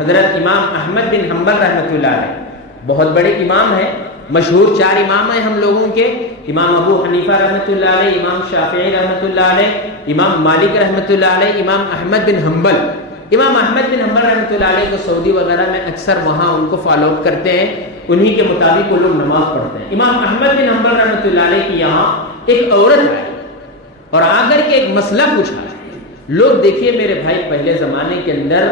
حضرت امام احمد بن حنبل رحمۃ اللہ علیہ، بہت بڑے امام ہیں، مشہور 4 امام ہیں ہم لوگوں کے، امام ابو حنیفہ رحمۃ اللہ علیہ، امام شافعی رحمۃ اللہ علیہ، امام مالک رحمۃ اللہ علیہ، امام احمد بن حنبل۔ امام احمد بن حنبل رحمۃ اللہ علیہ کو سعودی وغیرہ میں اکثر وہاں ان کو فالو اپ کرتے ہیں، انہی کے مطابق وہ لوگ نماز پڑھتے ہیں۔ امام احمد بن حنبل رحمۃ اللہ علیہ کی یہاں ایک عورت آئی اور آ کر کے ایک مسئلہ پوچھا۔ لوگ دیکھیے میرے بھائی، پہلے زمانے کے اندر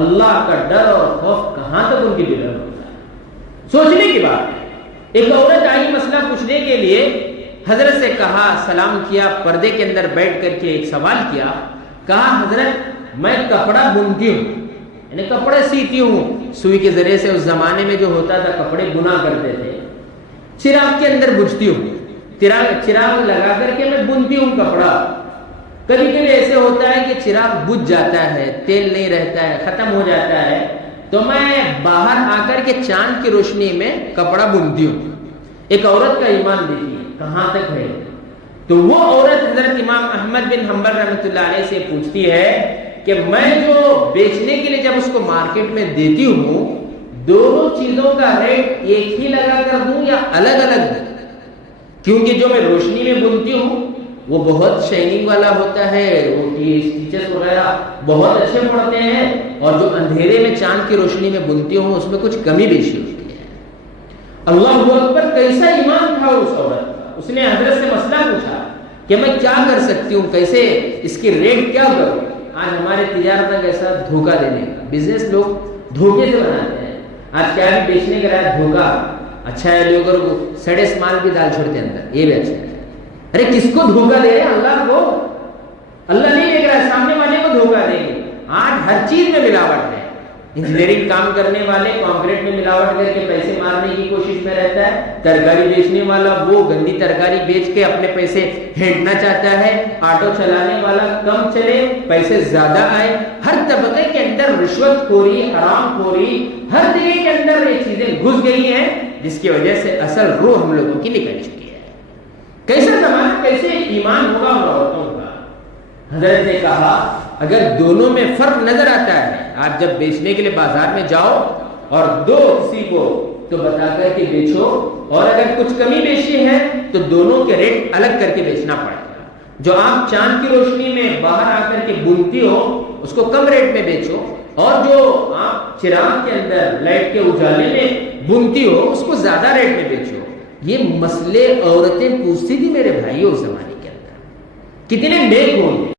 اللہ کا ڈر اور خوف کہاں تک ان کے دل میں ہوتا ہے، سوچنے کی بات ہے۔ ایک عورت آئی مسئلہ پوچھنے کے لیے، حضرت سے کہا، سلام کیا، پردے کے اندر بیٹھ کر کے ایک سوال کیا، کہا حضرت میں کپڑا بنتی ہوں، یعنی کپڑے سیتی ہوں، سوئی کے ذریعے سے اس زمانے میں جو ہوتا تھا کپڑے بنا کرتے تھے، چراغ کے اندر بجھتی ہوں، چراغ لگا کر کے میں بنتی ہوں کپڑا۔ کبھی کبھی ایسے ہوتا ہے کہ چراغ بجھ جاتا ہے، تیل نہیں رہتا ہے، ختم ہو جاتا ہے، تو میں باہر آ کر کے چاند کی روشنی میں کپڑا بنتی ہوں۔ ایک عورت کا ایمان دیکھیے کہاں تک ہے۔ تو وہ عورت حضرت امام احمد بن حنبل رحمۃ اللہ علیہ سے پوچھتی ہے کہ میں جو بیچنے کے لیے جب اس کو مارکیٹ میں دیتی ہوں، دونوں چیزوں کا ریٹ ایک ہی لگا کر دوں یا الگ الگ دوں؟ کیونکہ جو میں روشنی میں بنتی ہوں وہ بہت شائننگ والا ہوتا ہے، وہ اسٹیچز وغیرہ بہت اچھے پڑتے ہیں، اور جو اندھیرے میں چاند کی روشنی میں بنتی ہوں اس میں کچھ کمی بیشی ہوتی ہے۔ اللہ اکبر، کیسا ایمان تھا اس عورت کا۔ اس نے حضرت سے مسئلہ پوچھا کہ میں کیا کر سکتی ہوں، کیسے اس کی ریٹ کیا کروں۔ آج ہمارے تجارت کا کیسا دھوکہ دینے کا بزنس لوگ دھوکے سے بناتے ہیں۔ آج کیا بھی بیچنے کا رہا دھوکہ، اچھا ہے لوگ سڑے مال بھی ڈال چھوڑتے ہیں اندر، یہ بھی اچھا ہے۔ ارے کس کو دھوکہ دے رہے ہیں؟ اللہ کو۔ اللہ نہیں دیکھ رہا ہے، سامنے والے کو دھوکہ دیں گے۔ آج ہر چیز میں ملاوٹ ہے۔ انجینئرنگ کام کرنے والے کانکریٹ میں ملاوٹ کر کے پیسے مارنے کی کوشش میں رہتا ہے، ترکاری بیچنے والا وہ گندی ترکاری بیچ کے اپنے پیسے ہینٹنا چاہتا ہے، آٹو چلانے والا کم چلے پیسے زیادہ آئے۔ ہر طبقے کے اندر رشوت خوری، حرام خوری، ہر جگہ کے اندر یہ چیزیں گھس گئی ہیں، جس کی وجہ سے اصل روح ہم لوگوں کی نکل چکی ہے۔ کیسا زمانہ، کیسے ایمان ہوگا اور عورتوں کا۔ حضرت نے کہا اگر دونوں میں فرق نظر آتا ہے، آپ جب بیچنے کے لیے بازار میں جاؤ اور دو کسی کو تو بتا کر کے بیچو، اور اگر کچھ کمی بیشی ہے تو دونوں کے ریٹ الگ کر کے بیچنا پڑے گا۔ جو آپ چاند کی روشنی میں باہر آ کر کے بنتی ہو اس کو کم ریٹ میں بیچو، اور جو آپ چراغ کے اندر لائٹ کے اجالے میں بنتی ہو اس کو زیادہ ریٹ میں بیچو۔ یہ مسئلے عورتیں پوچھتی تھی میرے بھائیوں اس زمانے کے اندر۔ کتنے نیک ہوں گے،